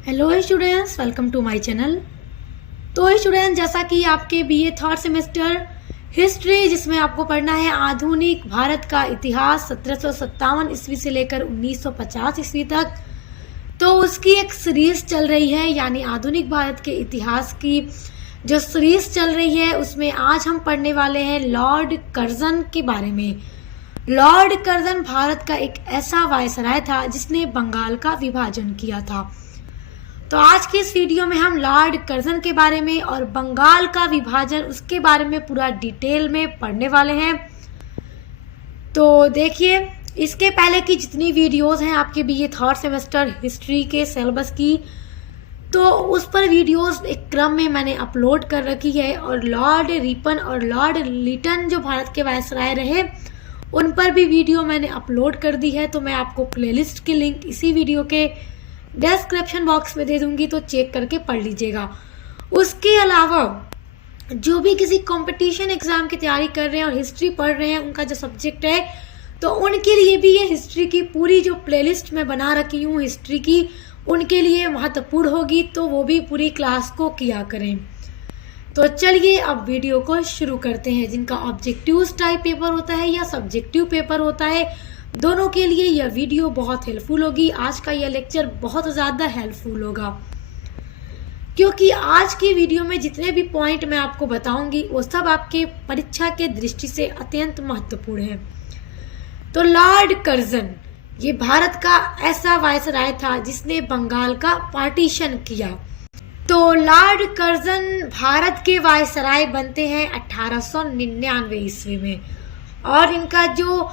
Hello students, welcome to my channel. तो student, जैसा कि आपके बीए थर्ड सेमेस्टर हिस्ट्री जिसमें आपको पढ़ना है आधुनिक भारत का इतिहास 1757 ईस्वी से लेकर 1950 ईस्वी तक, तो उसकी एक सीरीज चल रही है, यानी आधुनिक भारत के इतिहास की जो सीरीज चल रही है उसमें आज हम पढ़ने वाले हैं लॉर्ड कर्जन के बारे में। लॉर्ड कर्जन भारत का एक ऐसा वायसराय था जिसने बंगाल का विभाजन किया था। तो आज के इस वीडियो में हम लॉर्ड कर्जन के बारे में और बंगाल का विभाजन उसके बारे में पूरा डिटेल में पढ़ने वाले हैं। तो देखिए, इसके पहले की जितनी वीडियोस हैं आपके बीए थर्ड सेमेस्टर हिस्ट्री के सिलेबस की, तो उस पर वीडियोस एक क्रम में मैंने अपलोड कर रखी है। और लॉर्ड रिपन और लॉर्ड लिटन जो भारत के वायसराय रहे उन पर भी वीडियो मैंने अपलोड कर दी है। तो मैं आपको प्लेलिस्ट की लिंक इसी वीडियो के डिस्क्रिप्शन बॉक्स में दे दूंगी, तो चेक करके पढ़ लीजिएगा। उसके अलावा जो भी किसी कंपटीशन एग्जाम की तैयारी कर रहे हैं और हिस्ट्री पढ़ रहे हैं, उनका जो सब्जेक्ट है, तो उनके लिए भी ये हिस्ट्री की पूरी जो प्लेलिस्ट मैं बना रखी हूँ हिस्ट्री की, उनके लिए महत्वपूर्ण होगी, तो वो भी पूरी क्लास को किया करें। तो चलिए अब वीडियो को शुरू करते हैं। जिनका ऑब्जेक्टिव टाइप पेपर होता है या सब्जेक्टिव पेपर होता है, दोनों के लिए यह वीडियो बहुत हेल्पफुल होगी। आज का यह लेक्चर बहुत ज़्यादा हेल्पफुल होगा, क्योंकि आज की वीडियो में जितने भी पॉइंट मैं आपको बताऊंगी वो सब आपके परीक्षा के दृष्टि से अत्यंत महत्वपूर्ण है। तो लॉर्ड कर्जन ये भारत का ऐसा वायसराय था जिसने बंगाल का पार्टीशन किया। तो लॉर्ड कर्जन भारत के वायसराय बनते हैं 1899 ईस्वी में, और इनका जो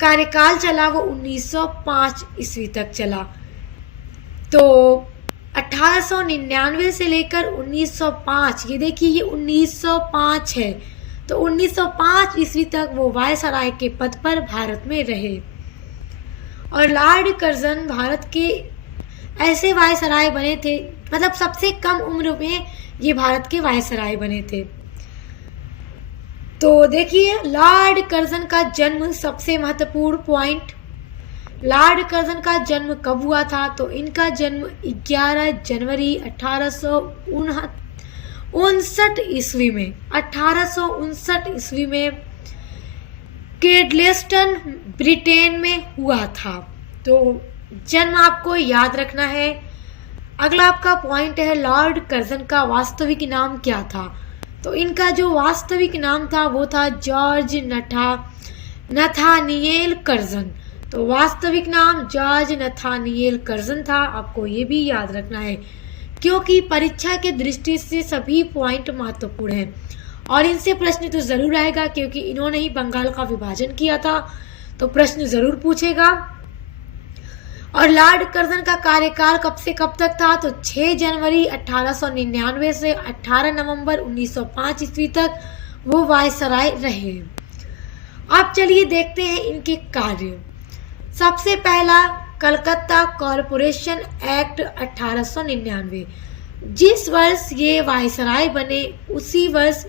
कार्यकाल चला वो 1905 ईस्वी तक चला। तो 1899 से लेकर 1905, ये देखिए ये 1905 है, तो 1905 ईस्वी तक वो वायसराय के पद पर भारत में रहे। और लॉर्ड कर्जन भारत के ऐसे वायसराय बने थे, मतलब सबसे कम उम्र में ये भारत के वायसराय बने थे। तो देखिए, लॉर्ड कर्जन का जन्म, सबसे महत्वपूर्ण पॉइंट, लॉर्ड कर्जन का जन्म कब हुआ था? तो इनका जन्म 11 जनवरी 1859 ईस्वी में, 1859 ईस्वी में केडलेस्टन ब्रिटेन में हुआ था। तो जन्म आपको याद रखना है। अगला आपका पॉइंट है लॉर्ड कर्जन का वास्तविक नाम क्या था? तो इनका जो वास्तविक नाम था वो था जॉर्ज नथानिएल कर्जन। तो वास्तविक नाम जॉर्ज नथानिएल कर्जन था। आपको ये भी याद रखना है, क्योंकि परीक्षा के दृष्टि से सभी पॉइंट महत्वपूर्ण हैं और इनसे प्रश्न तो जरूर आएगा, क्योंकि इन्होंने ही बंगाल का विभाजन किया था, तो प्रश्न जरूर पूछेगा। और लॉर्ड कर्जन का कार्यकाल कब से कब तक था? तो 6 जनवरी 1899 से 18 नवंबर 1905 ईस्वी तक वो वायसराय रहे। अब चलिए देखते हैं इनके कार्य। सबसे पहला, कलकत्ता कॉरपोरेशन एक्ट 1899। जिस वर्ष ये वायसराय बने उसी वर्ष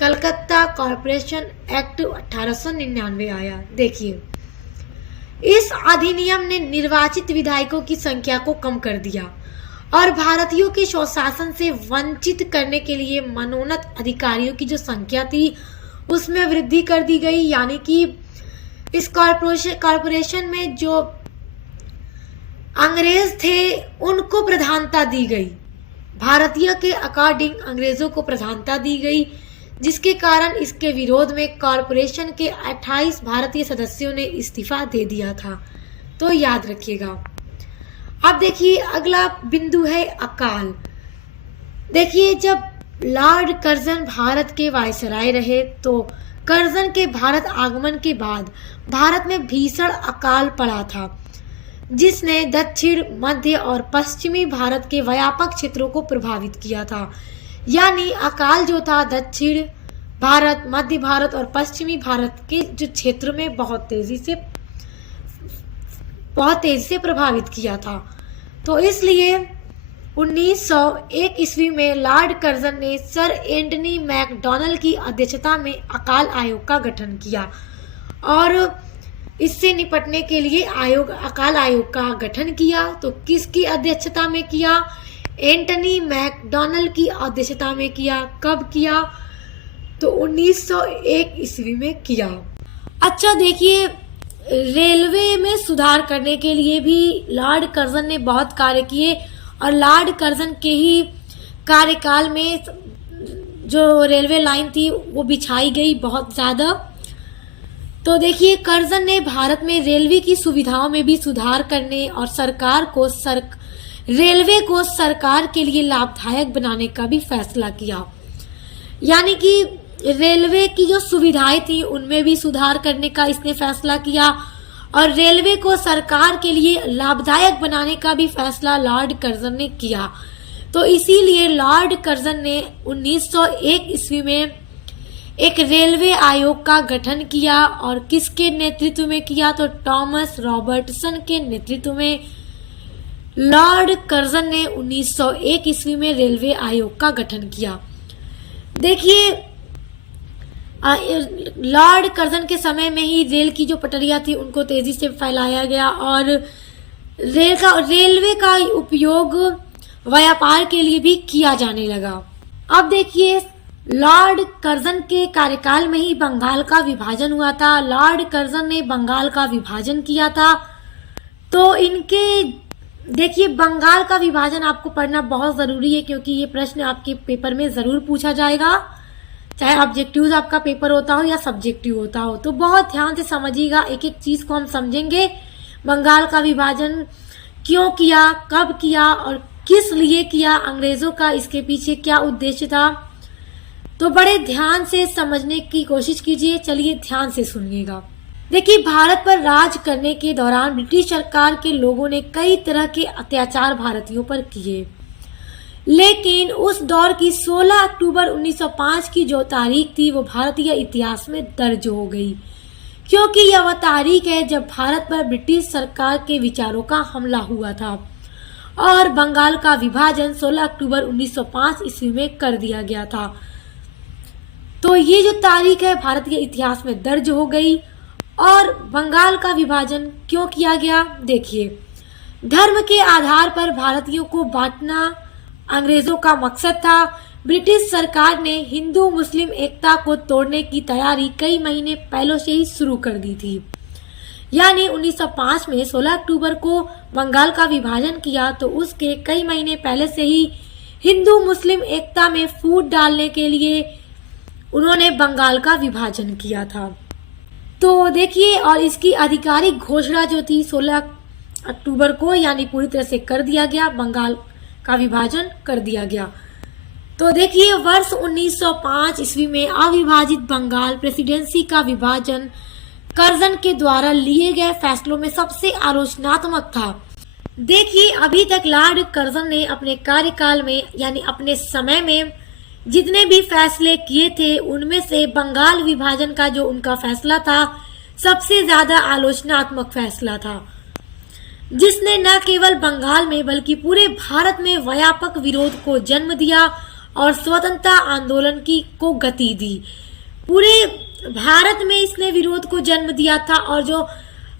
कलकत्ता कॉरपोरेशन एक्ट 1899 आया। देखिए, इस अधिनियम ने निर्वाचित विधायकों की संख्या को कम कर दिया और भारतीयों के स्वशासन से वंचित करने के लिए मनोनीत अधिकारियों की जो संख्या थी उसमें वृद्धि कर दी गई। यानी कि इस कॉरपोरेशन में जो अंग्रेज थे उनको प्रधानता दी गई, भारतीय के अकॉर्डिंग अंग्रेजों को प्रधानता दी गई, जिसके कारण इसके विरोध में कॉरपोरेशन के 28 भारतीय सदस्यों ने इस्तीफा दे दिया था। तो याद रखिएगा। अब देखिए, अगला बिंदु है अकाल। देखिए, जब लॉर्ड कर्जन भारत के वायसराय रहे तो कर्जन के भारत आगमन के बाद भारत में भीषण अकाल पड़ा था, जिसने दक्षिण, मध्य और पश्चिमी भारत के व्यापक क्षेत्रों को प्रभावित किया था। यानी अकाल जो था दक्षिण भारत, मध्य भारत और पश्चिमी भारत के जो क्षेत्र में बहुत तेजी से प्रभावित किया था। तो इसलिए 1901 ईस्वी में लॉर्ड कर्जन ने सर एंटनी मैकडॉनल्ड की अध्यक्षता में अकाल आयोग का गठन किया और इससे निपटने के लिए अकाल आयोग का गठन किया। तो किसकी अध्यक्षता में किया? एंटनी मैकडॉनल्ड की अध्यक्षता में किया। कब किया? तो 1901 ईस्वी में किया। अच्छा देखिए, रेलवे में सुधार करने के लिए भी लॉर्ड कर्जन ने बहुत कार्य किए और लॉर्ड कर्जन के ही कार्यकाल में जो रेलवे लाइन थी वो बिछाई गई बहुत ज़्यादा। तो देखिए, कर्जन ने भारत में रेलवे की सुविधाओं में भी सुधार करने और रेलवे को सरकार के लिए लाभदायक बनाने का भी फैसला किया। यानी कि रेलवे की जो सुविधाएं थी उनमें भी सुधार करने का इसने फैसला किया और रेलवे को सरकार के लिए लाभदायक बनाने का भी फैसला लॉर्ड कर्जन ने किया। तो इसीलिए लॉर्ड कर्जन ने 1901 ईस्वी में एक रेलवे आयोग का गठन किया और किसके नेतृत्व में किया? तो थॉमस रॉबर्टसन के नेतृत्व में लॉर्ड कर्जन ने 1901 ईस्वी में रेलवे आयोग का गठन किया। देखिए, लॉर्ड कर्जन के समय में ही रेल की जो पटरियां थी उनको तेजी से फैलाया गया और रेलवे का उपयोग व्यापार के लिए भी किया जाने लगा। अब देखिए, लॉर्ड कर्जन के कार्यकाल में ही बंगाल का विभाजन हुआ था। लॉर्ड कर्जन ने बंगाल का विभाजन किया था। तो इनके देखिए, बंगाल का विभाजन आपको पढ़ना बहुत ज़रूरी है क्योंकि ये प्रश्न आपके पेपर में ज़रूर पूछा जाएगा, चाहे ऑब्जेक्टिव आपका पेपर होता हो या सब्जेक्टिव होता हो। तो बहुत ध्यान से समझिएगा, एक एक चीज़ को हम समझेंगे। बंगाल का विभाजन क्यों किया, कब किया और किस लिए किया, अंग्रेज़ों का इसके पीछे क्या उद्देश्य था, तो बड़े ध्यान से समझने की कोशिश कीजिए। चलिए ध्यान से सुनिएगा। देखिए, भारत पर राज करने के दौरान ब्रिटिश सरकार के लोगों ने कई तरह के अत्याचार भारतीयों पर किए, लेकिन उस दौर की 16 अक्टूबर 1905 की जो तारीख थी वो भारतीय इतिहास में दर्ज हो गई, क्योंकि यह वह तारीख है जब भारत पर ब्रिटिश सरकार के विचारों का हमला हुआ था और बंगाल का विभाजन 16 अक्टूबर 1905 ईस्वी में कर दिया गया था। तो ये जो तारीख है भारतीय इतिहास में दर्ज हो गई। और बंगाल का विभाजन क्यों किया गया? देखिए, धर्म के आधार पर भारतीयों को बांटना अंग्रेजों का मकसद था। ब्रिटिश सरकार ने हिंदू मुस्लिम एकता को तोड़ने की तैयारी कई महीने पहले से ही शुरू कर दी थी। यानी 1905 में 16 अक्टूबर को बंगाल का विभाजन किया तो उसके कई महीने पहले से ही हिंदू मुस्लिम एकता में फूट डालने के लिए उन्होंने बंगाल का विभाजन किया था। तो देखिए, और इसकी आधिकारिक घोषणा जो थी 16 अक्टूबर को, यानी पूरी तरह से कर दिया गया, बंगाल का विभाजन कर दिया गया। तो देखिए, वर्ष 1905 ईस्वी में अविभाजित बंगाल प्रेसिडेंसी का विभाजन कर्जन के द्वारा लिए गए फैसलों में सबसे आलोचनात्मक था। देखिए, अभी तक लॉर्ड कर्जन ने अपने कार्यकाल में यानी अपने समय में जितने भी फैसले किए थे उनमें से बंगाल विभाजन का जो उनका फैसला था सबसे ज्यादा आलोचनात्मक फैसला था, जिसने न केवल बंगाल में बल्कि पूरे भारत में व्यापक विरोध को जन्म दिया और स्वतंत्रता आंदोलन को गति दी। पूरे भारत में इसने विरोध को जन्म दिया था और जो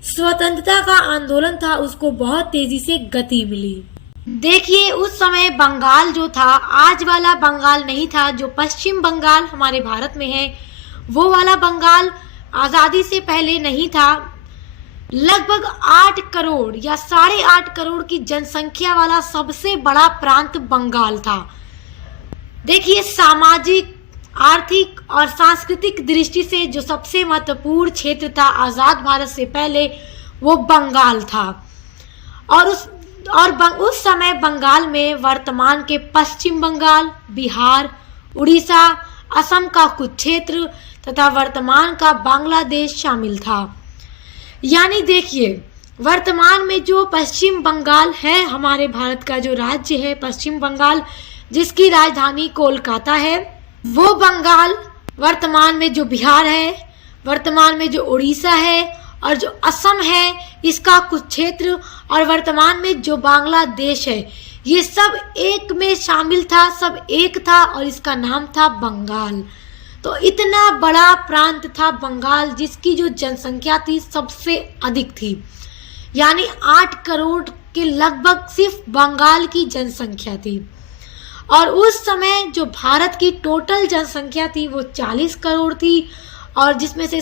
स्वतंत्रता का आंदोलन था उसको बहुत तेजी से गति मिली। देखिए, उस समय बंगाल जो था आज वाला बंगाल नहीं था, जो पश्चिम बंगाल हमारे भारत में है वो वाला बंगाल आज़ादी से पहले नहीं था। लगभग 8 करोड़ या 8.5 करोड़ की जनसंख्या वाला सबसे बड़ा प्रांत बंगाल था। देखिए, सामाजिक, आर्थिक और सांस्कृतिक दृष्टि से जो सबसे महत्वपूर्ण क्षेत्र था आज़ाद भारत से पहले वो बंगाल था। और उस समय बंगाल में वर्तमान के पश्चिम बंगाल, बिहार, उड़ीसा, असम का कुछ क्षेत्र तथा वर्तमान का बांग्लादेश शामिल था। यानी देखिए, वर्तमान में जो पश्चिम बंगाल है, हमारे भारत का जो राज्य है पश्चिम बंगाल, जिसकी राजधानी कोलकाता है, वो बंगाल वर्तमान में जो बिहार है, वर्तमान में जो उड़ीसा है और जो असम है इसका कुछ क्षेत्र और वर्तमान में जो बांग्लादेश है, ये सब एक में शामिल था, सब एक था और इसका नाम था बंगाल। तो इतना बड़ा प्रांत था बंगाल, जिसकी जो जनसंख्या थी सबसे अधिक थी, यानी 8 करोड़ के लगभग सिर्फ बंगाल की जनसंख्या थी। और उस समय जो भारत की टोटल जनसंख्या थी वो 40 करोड़ थी, और जिसमें से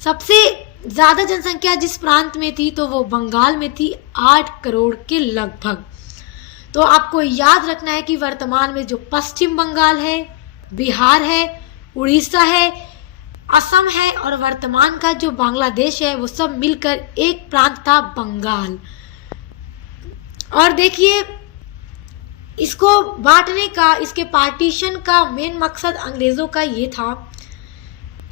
सबसे ज़्यादा जनसंख्या जिस प्रांत में थी तो वो बंगाल में थी, 8 करोड़ के लगभग। तो आपको याद रखना है कि वर्तमान में जो पश्चिम बंगाल है, बिहार है, उड़ीसा है, असम है और वर्तमान का जो बांग्लादेश है, वो सब मिलकर एक प्रांत था बंगाल। और देखिए, इसको बांटने का, इसके पार्टीशन का मेन मकसद अंग्रेज़ों का ये था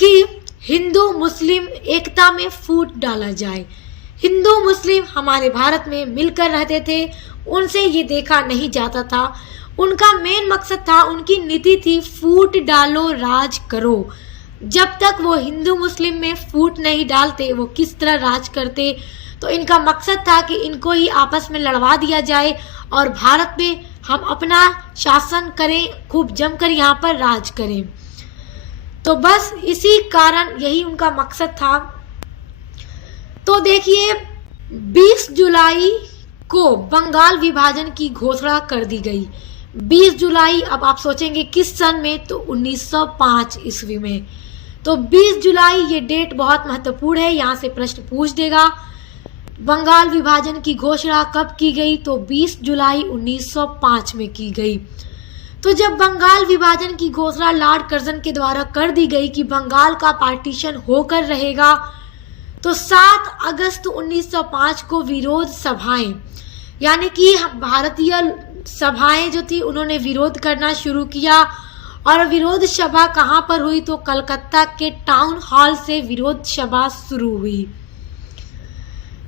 कि हिंदू मुस्लिम एकता में फूट डाला जाए। हिंदू मुस्लिम हमारे भारत में मिलकर रहते थे, उनसे ये देखा नहीं जाता था। उनका मेन मकसद था, उनकी नीति थी, फूट डालो राज करो। जब तक वो हिंदू मुस्लिम में फूट नहीं डालते, वो किस तरह राज करते। तो इनका मकसद था कि इनको ही आपस में लड़वा दिया जाए और भारत में हम अपना शासन करें, खूब जमकर यहाँ पर राज करें। तो बस इसी कारण यही उनका मकसद था। तो देखिए, 20 जुलाई को बंगाल विभाजन की घोषणा कर दी गई। 20 जुलाई, अब आप सोचेंगे किस सन में, तो 1905 ईस्वी में। तो 20 जुलाई ये डेट बहुत महत्वपूर्ण है, यहाँ से प्रश्न पूछ देगा। बंगाल विभाजन की घोषणा कब की गई, तो 20 जुलाई 1905 में की गई। तो जब बंगाल विभाजन की घोषणा लॉर्ड कर्जन के द्वारा कर दी गई कि बंगाल का पार्टीशन होकर रहेगा, तो 7 अगस्त 1905 को विरोध सभाएं, यानी कि भारतीय सभाएं जो थी उन्होंने विरोध करना शुरू किया। और विरोध सभा कहाँ पर हुई, तो कलकत्ता के टाउन हॉल से विरोध सभा शुरू हुई।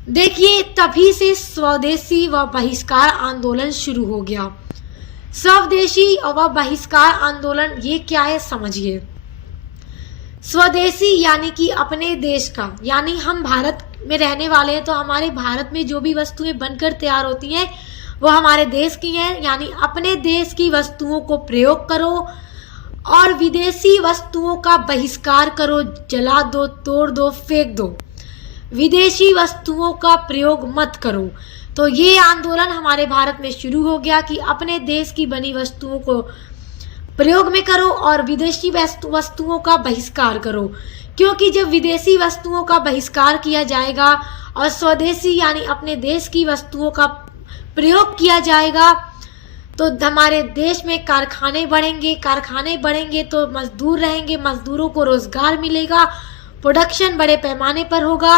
देखिए, तभी से स्वदेशी व बहिष्कार आंदोलन शुरू हो गया। स्वदेशी व बहिष्कार आंदोलन ये क्या है, समझिए। स्वदेशी यानी कि अपने देश का, यानी हम भारत में रहने वाले हैं, तो हमारे भारत में जो भी वस्तुएं बनकर तैयार होती हैं वो हमारे देश की हैं, यानी अपने देश की वस्तुओं को प्रयोग करो और विदेशी वस्तुओं का बहिष्कार करो, जला दो, तोड़ दो, फेंक दो। विदेशी वस्तुओं का प्रयोग मत करो। तो ये आंदोलन हमारे भारत में शुरू हो गया कि अपने देश की बनी वस्तुओं को प्रयोग में करो और विदेशी वस्तुओं का बहिष्कार करो। क्योंकि जब विदेशी वस्तुओं का बहिष्कार किया जाएगा और स्वदेशी यानी अपने देश की वस्तुओं का प्रयोग किया जाएगा, तो हमारे देश में कारखाने बढ़ेंगे तो मजदूर रहेंगे, मजदूरों को रोजगार मिलेगा, प्रोडक्शन बड़े पैमाने पर होगा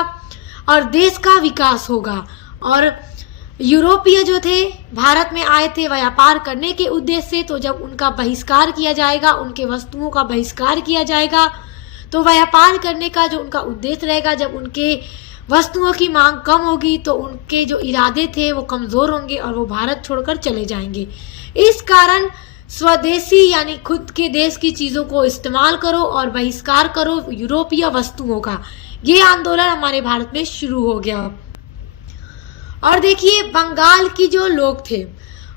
और देश का विकास होगा। और यूरोपीय जो थे भारत में आए थे व्यापार करने के उद्देश्य से, तो जब उनका बहिष्कार किया जाएगा, उनके वस्तुओं का बहिष्कार किया जाएगा, तो व्यापार करने का जो उनका उद्देश्य रहेगा, जब उनके वस्तुओं की मांग कम होगी तो उनके जो इरादे थे वो कमज़ोर होंगे और वो भारत छोड़कर चले जाएंगे। इस कारण स्वदेशी यानी खुद के देश की चीज़ों को इस्तेमाल करो और बहिष्कार करो यूरोपीय वस्तुओं का। ये आंदोलन हमारे भारत में शुरू हो गया। और देखिए, बंगाल की जो लोग थे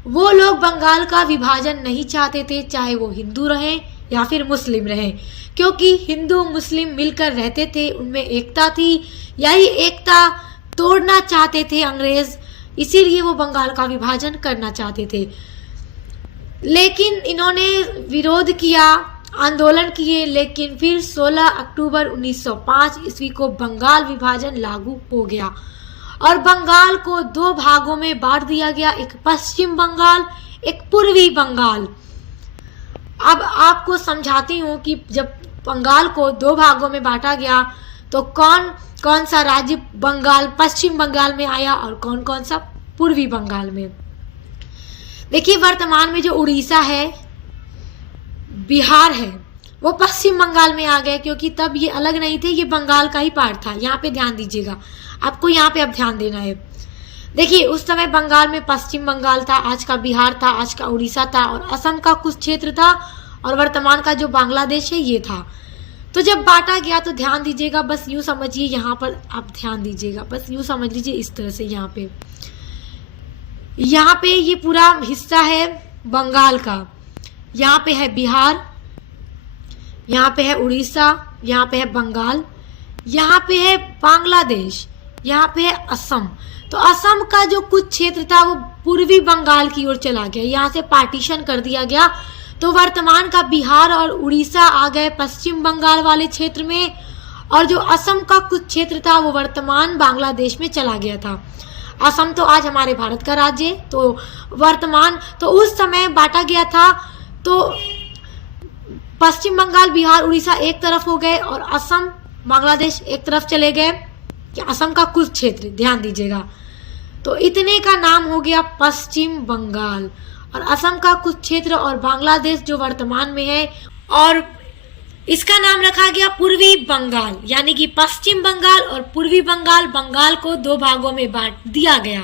वो लोग बंगाल का विभाजन नहीं चाहते थे, चाहे वो हिंदू रहें या फिर मुस्लिम रहें, क्योंकि हिंदू मुस्लिम मिलकर रहते थे, उनमें एकता थी। यही एकता तोड़ना चाहते थे अंग्रेज, इसीलिए वो बंगाल का विभाजन करना चाहते थे। लेकिन इन्होंने विरोध किया, आंदोलन किए, लेकिन फिर 16 अक्टूबर 1905 ईस्वी को बंगाल विभाजन लागू हो गया और बंगाल को 2 भागों में बांट दिया गया, एक पश्चिम बंगाल, एक पूर्वी बंगाल। अब आपको समझाती हूँ कि जब बंगाल को 2 भागों में बांटा गया तो कौन कौन सा राज्य बंगाल पश्चिम बंगाल में आया और कौन कौन सा पूर्वी बंगाल में। देखिए, वर्तमान में जो उड़ीसा है, बिहार है, वो पश्चिम बंगाल में आ गए, क्योंकि तब ये अलग नहीं थे, ये बंगाल का ही पार्ट था। यहाँ पे ध्यान दीजिएगा, आपको यहाँ पे अब ध्यान देना है। देखिए, उस समय बंगाल में पश्चिम बंगाल था, आज का बिहार था, आज का उड़ीसा था और असम का कुछ क्षेत्र था और वर्तमान का जो बांग्लादेश है ये था। तो जब बांटा गया तो ध्यान दीजिएगा, बस यूँ समझिए, यहाँ पर आप ध्यान दीजिएगा, बस यूँ समझ लीजिए इस तरह से। यहाँ पे ये पूरा हिस्सा है बंगाल का, यहाँ पे है बिहार, यहाँ पे है उड़ीसा, यहाँ पे है बंगाल, यहाँ पे है बांग्लादेश, यहाँ पे है असम। तो असम का जो कुछ क्षेत्र था वो पूर्वी बंगाल की ओर चला गया, यहाँ से पार्टीशन कर दिया गया। तो वर्तमान का बिहार और उड़ीसा आ गए पश्चिम बंगाल वाले क्षेत्र में, और जो असम का कुछ क्षेत्र था वो वर्तमान बांग्लादेश में चला गया था। असम तो आज हमारे भारत का राज्य है। तो वर्तमान तो उस समय बांटा गया था, तो पश्चिम बंगाल, बिहार, उड़ीसा एक तरफ हो गए और असम, बांग्लादेश एक तरफ चले गए। कि असम का कुछ क्षेत्र ध्यान दीजिएगा, तो इतने का नाम हो गया पश्चिम बंगाल, और असम का कुछ क्षेत्र और बांग्लादेश जो वर्तमान में है, और इसका नाम रखा गया पूर्वी बंगाल। यानी कि पश्चिम बंगाल और पूर्वी बंगाल, बंगाल को दो भागों में बांट दिया गया।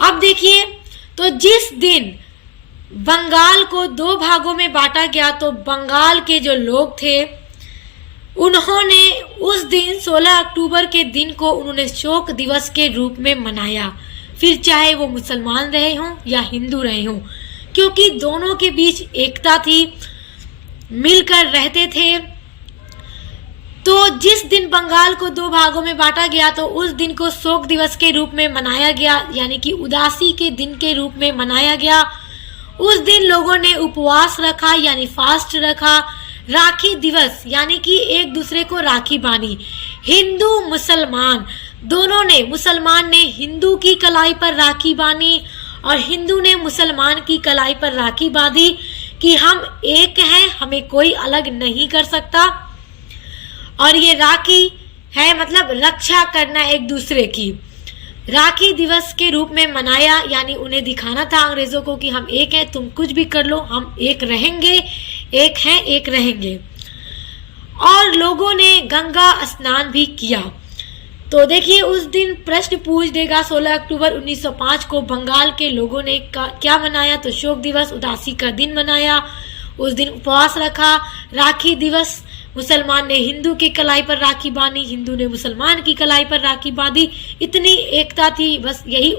अब देखिए, तो जिस दिन बंगाल को दो भागों में बांटा गया तो बंगाल के जो लोग थे उन्होंने उस दिन 16 अक्टूबर के दिन को उन्होंने शोक दिवस के रूप में मनाया, फिर चाहे वो मुसलमान रहे हों या हिंदू रहे हों, क्योंकि दोनों के बीच एकता थी, मिलकर रहते थे। तो जिस दिन बंगाल को दो भागों में बांटा गया तो उस दिन को शोक दिवस के रूप में मनाया गया, यानी कि उदासी के दिन के रूप में मनाया गया। उस दिन लोगों ने उपवास रखा, यानी फास्ट रखा। राखी दिवस, यानी कि एक दूसरे को राखी बांधी। हिंदू मुसलमान दोनों ने, मुसलमान ने हिंदू की कलाई पर राखी बांधी और हिंदू ने मुसलमान की कलाई पर राखी बांधी कि हम एक हैं, हमें कोई अलग नहीं कर सकता। और ये राखी है मतलब रक्षा करना एक दूसरे की। राखी दिवस के रूप में मनाया, यानी उन्हें दिखाना था अंग्रेजों को कि हम एक हैं, तुम कुछ भी कर लो, हम एक रहेंगे, एक हैं, एक रहेंगे। और लोगों ने गंगा स्नान भी किया। तो देखिए, उस दिन प्रश्न पूछ देगा 16 अक्टूबर 1905 को बंगाल के लोगों ने क्या मनाया, तो शोक दिवस, उदासी का दिन मनाया। उस दिन उपवास रखा। राखी दिवस, मुसलमान ने हिंदू की कलाई पर राखी बांधी, हिंदू ने मुसलमान की कलाई पर राखी बांधी। इतनी एकता थी, बस यही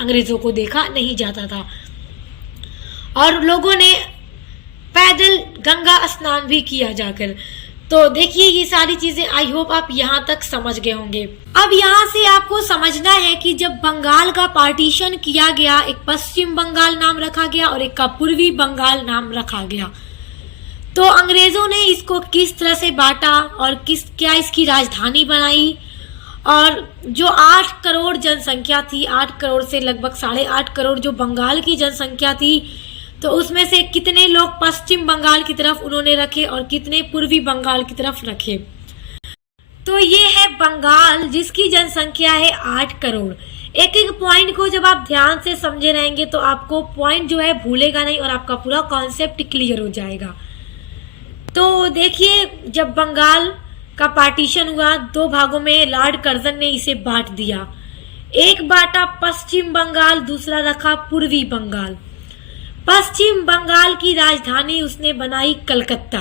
अंग्रेजों को देखा नहीं जाता था। और लोगों ने पैदल गंगा स्नान भी किया जाकर। तो देखिए, ये सारी चीजें आई होप आप यहाँ तक समझ गए होंगे। अब यहाँ से आपको समझना है कि जब बंगाल का पार्टीशन किया गया, एक पश्चिम बंगाल नाम रखा गया और एक का पूर्वी बंगाल नाम रखा गया, तो अंग्रेजों ने इसको किस तरह से बांटा और क्या इसकी राजधानी बनाई। और जो 8 करोड़ जनसंख्या थी, 8 करोड़ से लगभग 8.5 करोड़ जो बंगाल की जनसंख्या थी, तो उसमें से कितने लोग पश्चिम बंगाल की तरफ उन्होंने रखे और कितने पूर्वी बंगाल की तरफ रखे। तो ये है बंगाल, जिसकी जनसंख्या है 8 करोड़। एक एक पॉइंट को जब आप ध्यान से समझे रहेंगे तो आपको पॉइंट जो है भूलेगा नहीं और आपका पूरा कॉन्सेप्ट क्लियर हो जाएगा। तो देखिए, जब बंगाल का पार्टीशन हुआ, दो भागों में लॉर्ड कर्जन ने इसे बांट दिया। एक बांटा पश्चिम बंगाल, दूसरा रखा पूर्वी बंगाल। पश्चिम बंगाल की राजधानी उसने बनाई कलकत्ता,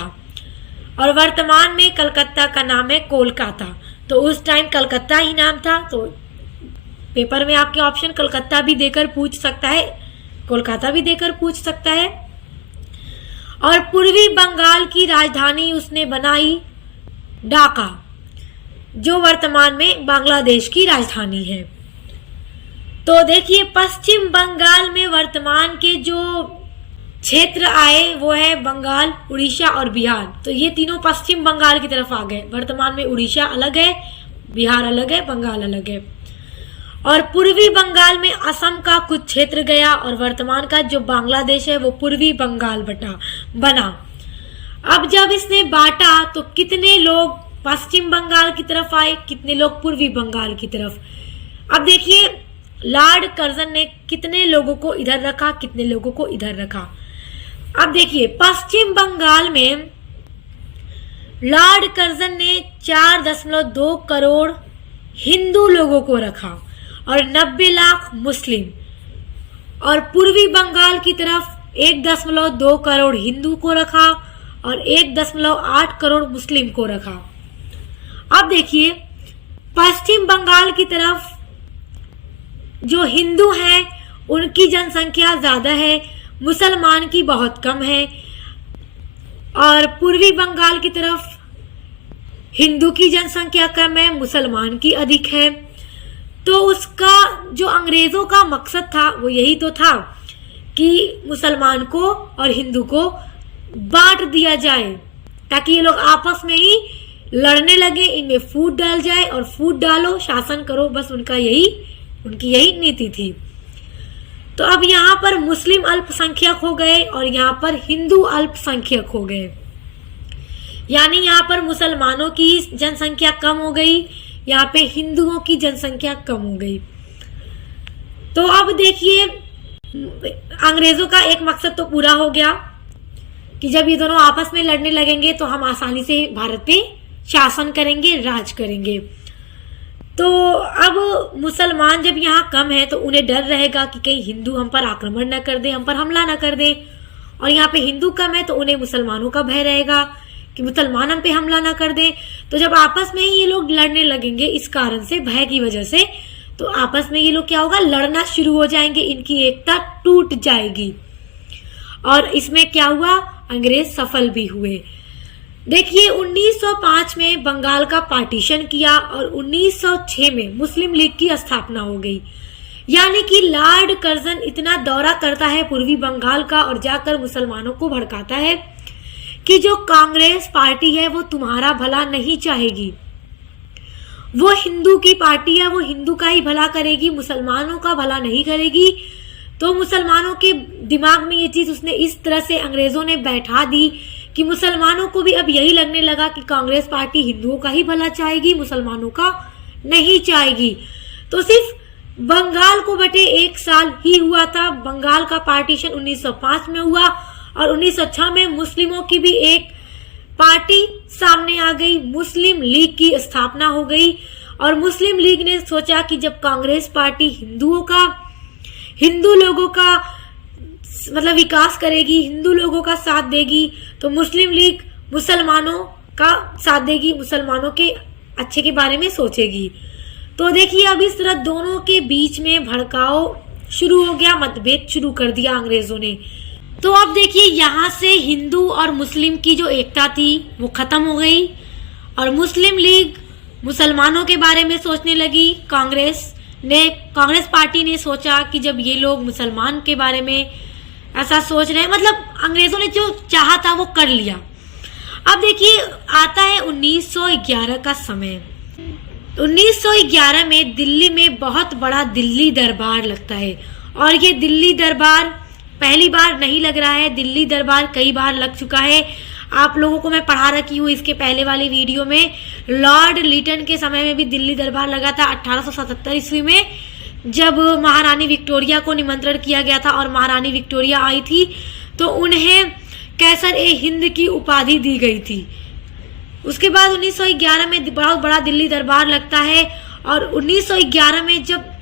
और वर्तमान में कलकत्ता का नाम है कोलकाता। तो उस टाइम कलकत्ता ही नाम था, तो पेपर में आपके ऑप्शन कलकत्ता भी देकर पूछ सकता है, कोलकाता भी देकर पूछ सकता है। और पूर्वी बंगाल की राजधानी उसने बनाई ढाका, जो वर्तमान में बांग्लादेश की राजधानी है। तो देखिए, पश्चिम बंगाल में वर्तमान के जो क्षेत्र आए वो है बंगाल, उड़ीसा और बिहार। तो ये तीनों पश्चिम बंगाल की तरफ आ गए। वर्तमान में उड़ीसा अलग है, बिहार अलग है, बंगाल अलग है। और पूर्वी बंगाल में असम का कुछ क्षेत्र गया और वर्तमान का जो बांग्लादेश है वो पूर्वी बंगाल बना। अब जब इसने बांटा तो कितने लोग पश्चिम बंगाल की तरफ आए, कितने लोग पूर्वी बंगाल की तरफ। अब देखिए, लॉर्ड कर्जन ने कितने लोगों को इधर रखा, कितने लोगों को इधर रखा। अब देखिए, पश्चिम बंगाल में लॉर्ड कर्जन ने 4.2 करोड़ हिंदू लोगों को रखा और 90 लाख मुस्लिम। और पूर्वी बंगाल की तरफ 1.2 करोड़ हिंदू को रखा और 1.8 करोड़ मुस्लिम को रखा। अब देखिए, पश्चिम बंगाल की तरफ जो हिंदू हैं उनकी जनसंख्या ज्यादा है, मुसलमान की बहुत कम है। और पूर्वी बंगाल की तरफ हिंदू की जनसंख्या कम है, मुसलमान की अधिक है। तो उसका जो अंग्रेजों का मकसद था वो यही तो था कि मुसलमान को और हिंदू को बांट दिया जाए ताकि ये लोग आपस में ही लड़ने लगे, इनमें फूट डाल जाए और फूट डालो शासन करो, बस उनकी यही नीति थी। तो अब यहाँ पर मुस्लिम अल्पसंख्यक हो गए और यहाँ पर हिंदू अल्पसंख्यक हो गए, यानी यहाँ पर मुसलमानों की जनसंख्या कम हो गई, यहाँ पे हिंदुओं की जनसंख्या कम हो गई। तो अब देखिए अंग्रेजों का एक मकसद तो पूरा हो गया कि जब ये दोनों आपस में लड़ने लगेंगे तो हम आसानी से भारत पे शासन करेंगे, राज करेंगे। तो अब मुसलमान जब यहाँ कम है तो उन्हें डर रहेगा कि कहीं हिंदू हम पर आक्रमण न कर दे, हम पर हमला न कर दे, और यहाँ पे हिंदू कम है तो उन्हें मुसलमानों का भय रहेगा कि मुसलमान हम पे हमला ना कर दे। तो जब आपस में ही ये लोग लड़ने लगेंगे इस कारण से, भय की वजह से, तो आपस में ये लोग क्या होगा, लड़ना शुरू हो जाएंगे, इनकी एकता टूट जाएगी। और इसमें क्या हुआ, अंग्रेज सफल भी हुए। देखिए 1905 में बंगाल का पार्टीशन किया और 1906 में मुस्लिम लीग की स्थापना हो गई। यानी कि लॉर्ड कर्जन इतना दौरा करता है पूर्वी बंगाल का और जाकर मुसलमानों को भड़काता है कि जो कांग्रेस पार्टी है वो तुम्हारा भला नहीं चाहेगी, वो हिंदू की पार्टी है, वो हिंदू का ही भला करेगी, मुसलमानों का भला नहीं करेगी। तो मुसलमानों के दिमाग में ये चीज उसने इस तरह से अंग्रेजों ने बैठा दी कि मुसलमानों को भी अब यही लगने लगा कि कांग्रेस पार्टी हिंदुओं का ही भला चाहेगी, मुसलमानों का नहीं चाहेगी। तो सिर्फ बंगाल को बटे एक साल ही हुआ था, बंगाल का पार्टीशन 1905 में हुआ और 1906 में मुस्लिमों की भी एक पार्टी सामने आ गई, मुस्लिम लीग की स्थापना हो गई। और मुस्लिम लीग ने सोचा कि जब कांग्रेस पार्टी हिंदू लोगों का मतलब विकास करेगी, हिंदू लोगों का साथ देगी, तो मुस्लिम लीग मुसलमानों का साथ देगी, मुसलमानों के अच्छे के बारे में सोचेगी। तो देखिए अब इस तरह दोनों के बीच में भड़काव शुरू हो गया, मतभेद शुरू कर दिया अंग्रेजों ने। तो अब देखिए यहाँ से हिंदू और मुस्लिम की जो एकता थी वो खत्म हो गई और मुस्लिम लीग मुसलमानों के बारे में सोचने लगी। कांग्रेस पार्टी ने सोचा कि जब ये लोग मुसलमान के बारे में ऐसा सोच रहे हैं, मतलब अंग्रेजों ने जो चाहा था वो कर लिया। अब देखिए आता है 1911 का समय। 1911 में दिल्ली में बहुत बड़ा दिल्ली दरबार लगता है और ये दिल्ली दरबार पहली बार नहीं लग रहा है, दिल्ली दरबार कई बार लग चुका है। आप लोगों को मैं पढ़ा रखी हूँ इसके पहले वाले वीडियो में। लॉर्ड लिटन के समय में भी दिल्ली दरबार लगा था 1877 ईस्वी में, जब महारानी विक्टोरिया को निमंत्रण किया गया था और महारानी विक्टोरिया आई थी तो उन्हें कैसर ए हिंद की उपाधि दी गई थी। उसके बाद 1911 में बहुत बड़ा दिल्ली दरबार लगता है और 1911 में जब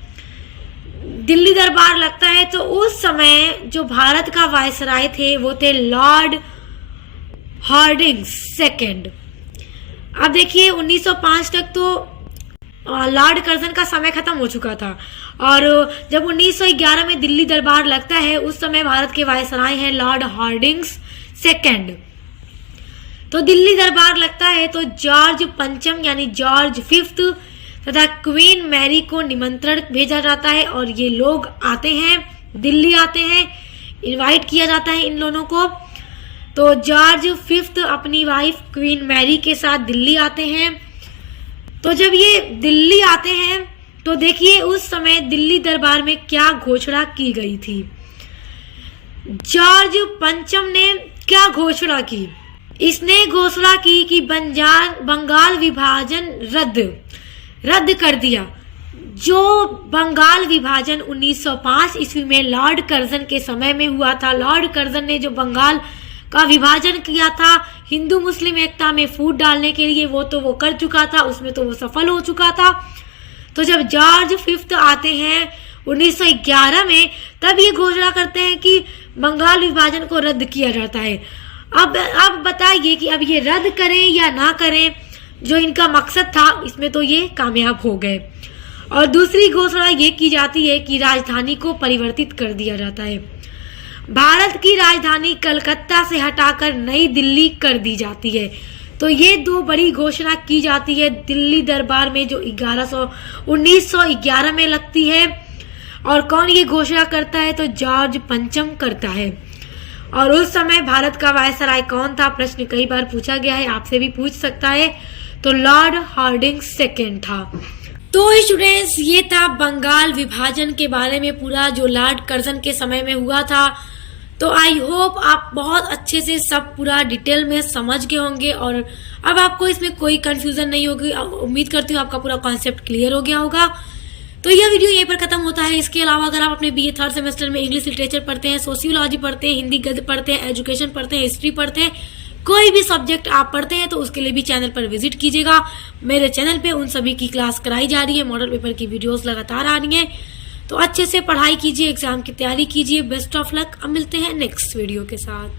दिल्ली दरबार लगता है तो उस समय जो भारत का वायसराय थे वो थे लॉर्ड हार्डिंग्स सेकंड। अब देखिए 1905 तक तो लॉर्ड कर्जन का समय खत्म हो चुका था और जब 1911 में दिल्ली दरबार लगता है उस समय भारत के वायसराय हैं लॉर्ड हार्डिंग्स सेकंड। तो दिल्ली दरबार लगता है तो जॉर्ज पंचम यानी जॉर्ज फिफ्थ तथा क्वीन मैरी को निमंत्रण भेजा जाता है और ये लोग आते हैं, दिल्ली आते हैं, इनवाइट किया जाता है इन लोगों को। तो जॉर्ज फिफ्थ अपनी वाइफ क्वीन मैरी के साथ दिल्ली आते हैं। तो जब ये दिल्ली आते हैं तो देखिए उस समय दिल्ली दरबार में क्या घोषणा की गई थी। जॉर्ज पंचम ने क्या घोषणा की, इसने घोषणा की कि बंगाल विभाजन रद्द कर दिया। जो बंगाल विभाजन 1905 ईस्वी में लॉर्ड कर्जन के समय में हुआ था, लॉर्ड कर्जन ने जो बंगाल का विभाजन किया था हिंदू मुस्लिम एकता में फूट डालने के लिए, वो कर चुका था, उसमें तो वो सफल हो चुका था। तो जब जॉर्ज फिफ्थ आते हैं 1911 में तब ये घोषणा करते हैं कि बंगाल विभाजन को रद्द किया जाता है। अब बताइए कि अब ये रद्द करें या ना करें, जो इनका मकसद था इसमें तो ये कामयाब हो गए। और दूसरी घोषणा ये की जाती है कि राजधानी को परिवर्तित कर दिया जाता है। भारत की राजधानी कलकत्ता से हटाकर नई दिल्ली कर दी जाती है। तो ये दो बड़ी घोषणा की जाती है दिल्ली दरबार में, जो 1911 में लगती है। और कौन ये घोषणा करता है? तो जॉर्ज पंचम करता है। और उस समय भारत का वायसराय कौन था? प्रश्न कई बार पूछा गया है, आपसे भी पूछ सकता है। तो लॉर्ड हार्डिंग सेकेंड था। तो स्टूडेंट्स, ये था बंगाल विभाजन के बारे में पूरा, जो लॉर्ड कर्जन के समय में हुआ था। तो आई होप आप बहुत अच्छे से सब पूरा डिटेल में समझ गए होंगे और अब आपको इसमें कोई कंफ्यूजन नहीं होगी। उम्मीद करती हूँ आपका पूरा कॉन्सेप्ट क्लियर हो गया होगा। तो यह वीडियो यहीं पर खत्म होता है। इसके अलावा अगर आप अपने बीए थर्ड सेमेस्टर में इंग्लिश लिटरेचर पढ़ते हैं, सोशियोलॉजी पढ़ते हैं, हिंदी गद्य पढ़ते हैं, एजुकेशन पढ़ते हैं, हिस्ट्री पढ़ते हैं, कोई भी सब्जेक्ट आप पढ़ते हैं, तो उसके लिए भी चैनल पर विजिट कीजिएगा। मेरे चैनल पे उन सभी की क्लास कराई जा रही है, मॉडल पेपर की वीडियोस लगातार आ रही हैं। तो अच्छे से पढ़ाई कीजिए, एग्जाम की तैयारी कीजिए। Best of luck. अब मिलते हैं नेक्स्ट वीडियो के साथ।